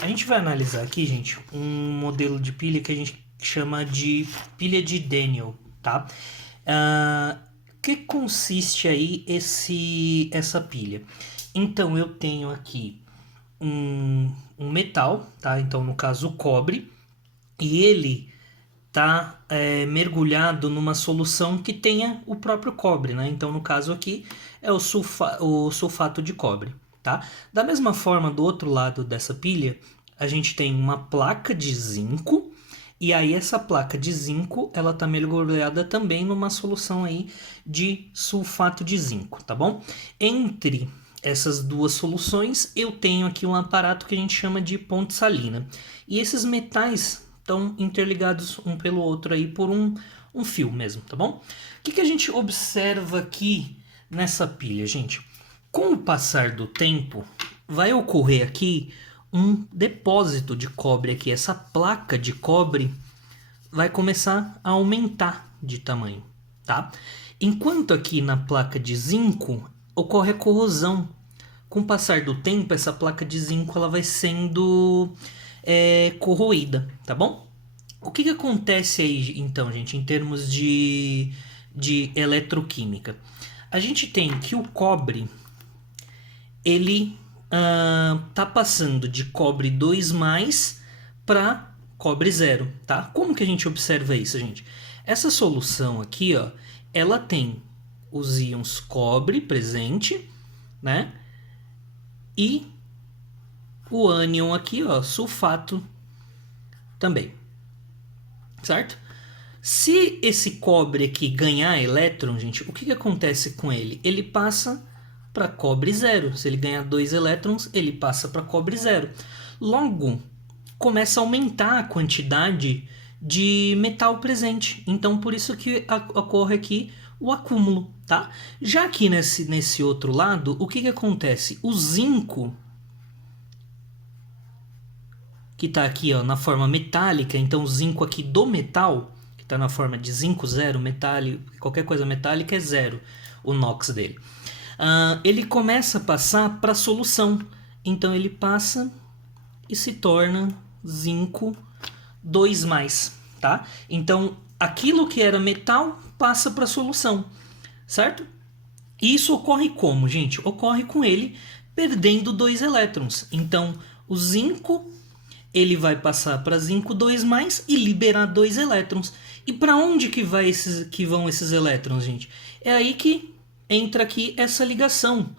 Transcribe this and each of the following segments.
A gente vai analisar aqui, gente, um modelo de pilha que a gente chama de pilha de Daniell, tá? Que consiste aí essa pilha? Então, eu tenho aqui um metal, tá? Então, no caso, o cobre, e ele tá mergulhado numa solução que tenha o próprio cobre, né? Então, no caso aqui, é o sulfato de cobre, tá? Da mesma forma, do outro lado dessa pilha, a gente tem uma placa de zinco, e aí essa placa de zinco, ela tá mergulhada também numa solução aí de sulfato de zinco, tá bom? Entre essas duas soluções, eu tenho aqui um aparato que a gente chama de ponte salina. E esses metais estão interligados um pelo outro aí por um fio mesmo, tá bom? O que a gente observa aqui nessa pilha, gente? Com o passar do tempo, vai ocorrer aqui um depósito de cobre aqui. Essa placa de cobre vai começar a aumentar de tamanho, tá? Enquanto aqui na placa de zinco ocorre a corrosão. Com o passar do tempo, essa placa de zinco ela vai sendo corroída, tá bom? O que acontece aí, então, gente, em termos de eletroquímica? A gente tem que o cobre, ele tá passando de cobre 2+, para cobre 0, tá? Como que a gente observa isso, gente? Essa solução aqui, ó, ela tem os íons cobre presente, né? E o ânion aqui, ó, sulfato também, certo? Se esse cobre aqui ganhar elétron, gente, o que acontece com ele? Ele passa para cobre 0. Se ele ganhar 2 elétrons, ele passa para cobre 0. Logo, começa a aumentar a quantidade de metal presente. Então, por isso que ocorre aqui o acúmulo, tá? Já aqui nesse outro lado, o que acontece? O zinco, que está aqui ó, na forma metálica, então o zinco aqui do metal, que está na forma de zinco 0, metálico, qualquer coisa metálica é 0, o NOx dele. Ele começa a passar para a solução, então ele passa e se torna zinco 2+, tá? Então, aquilo que era metal passa para a solução, certo? E isso ocorre como, gente? Ocorre com ele perdendo 2 elétrons. Então, o zinco ele vai passar para zinco 2+, e liberar 2 elétrons. E para onde que vão esses elétrons, gente? É aí que entra aqui essa ligação.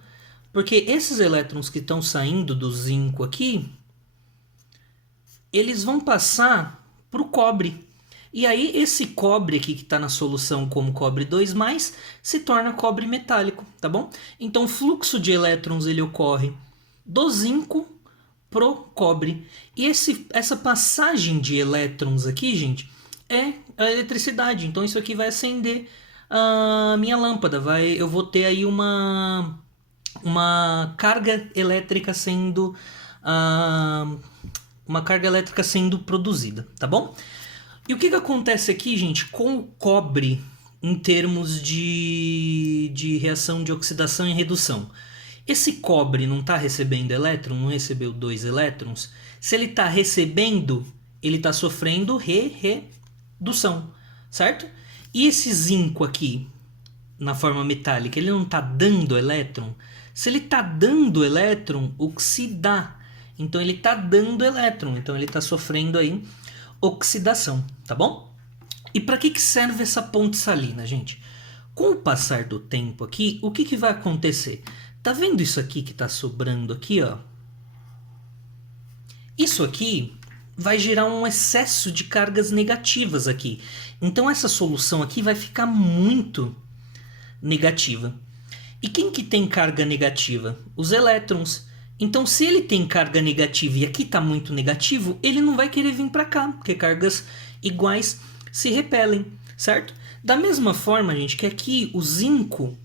Porque esses elétrons que estão saindo do zinco aqui, eles vão passar para o cobre. E aí esse cobre aqui que está na solução como cobre 2+, se torna cobre metálico, tá bom? Então o fluxo de elétrons ele ocorre do zinco pro cobre. E essa passagem de elétrons aqui, gente, é a eletricidade. Então isso aqui vai acender a minha lâmpada. Eu vou ter aí uma carga elétrica sendo produzida, tá bom? E o que acontece aqui, gente, com o cobre em termos de reação de oxidação e redução? Esse cobre não está recebendo elétron, não recebeu 2 elétrons. Se ele está recebendo, ele está sofrendo redução, certo? E esse zinco aqui, na forma metálica, ele não está dando elétron? Se ele está dando elétron, oxidar. Então ele está dando elétron, então ele está sofrendo aí oxidação, tá bom? E para que serve essa ponte salina, gente? Com o passar do tempo aqui, o que vai acontecer? Tá vendo isso aqui que tá sobrando aqui, ó? Isso aqui vai gerar um excesso de cargas negativas aqui. Então essa solução aqui vai ficar muito negativa. E quem que tem carga negativa? Os elétrons. Então, se ele tem carga negativa e aqui está muito negativo, ele não vai querer vir para cá, porque cargas iguais se repelem, certo? Da mesma forma, gente, que aqui o zinco,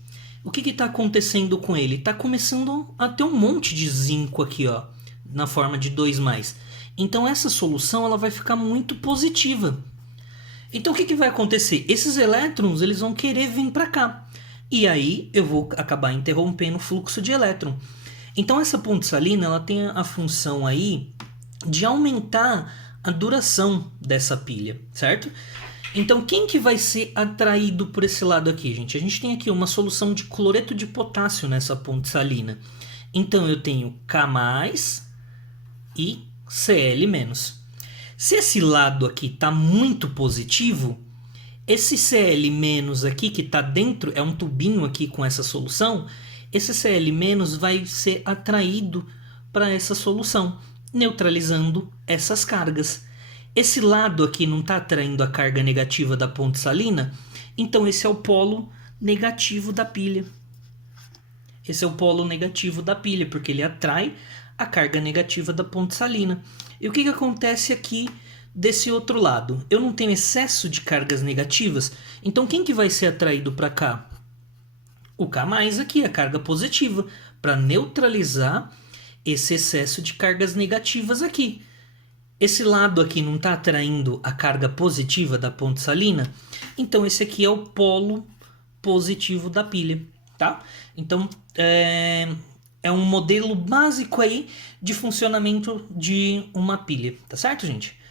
o que está acontecendo com ele? Está começando a ter um monte de zinco aqui, ó, na forma de 2+. Então, essa solução ela vai ficar muito positiva. Então, o que vai acontecer? Esses elétrons eles vão querer vir para cá. E aí, eu vou acabar interrompendo o fluxo de elétron. Então essa ponte salina ela tem a função aí de aumentar a duração dessa pilha, certo? Então, quem que vai ser atraído por esse lado aqui, gente? A gente tem aqui uma solução de cloreto de potássio nessa ponte salina. Então, eu tenho K+, e Cl-. Se esse lado aqui está muito positivo, esse Cl- aqui que está dentro, é um tubinho aqui com essa solução, esse Cl- vai ser atraído para essa solução, neutralizando essas cargas. Esse lado aqui não está atraindo a carga negativa da ponte salina, então esse é o polo negativo da pilha. Esse é o polo negativo da pilha, porque ele atrai a carga negativa da ponte salina. E o que acontece aqui desse outro lado? Eu não tenho excesso de cargas negativas, então quem que vai ser atraído para cá? O K+ aqui, a carga positiva, para neutralizar esse excesso de cargas negativas aqui. Esse lado aqui não está atraindo a carga positiva da ponte salina, então esse aqui é o polo positivo da pilha, tá? Então é um modelo básico aí de funcionamento de uma pilha, tá certo, gente?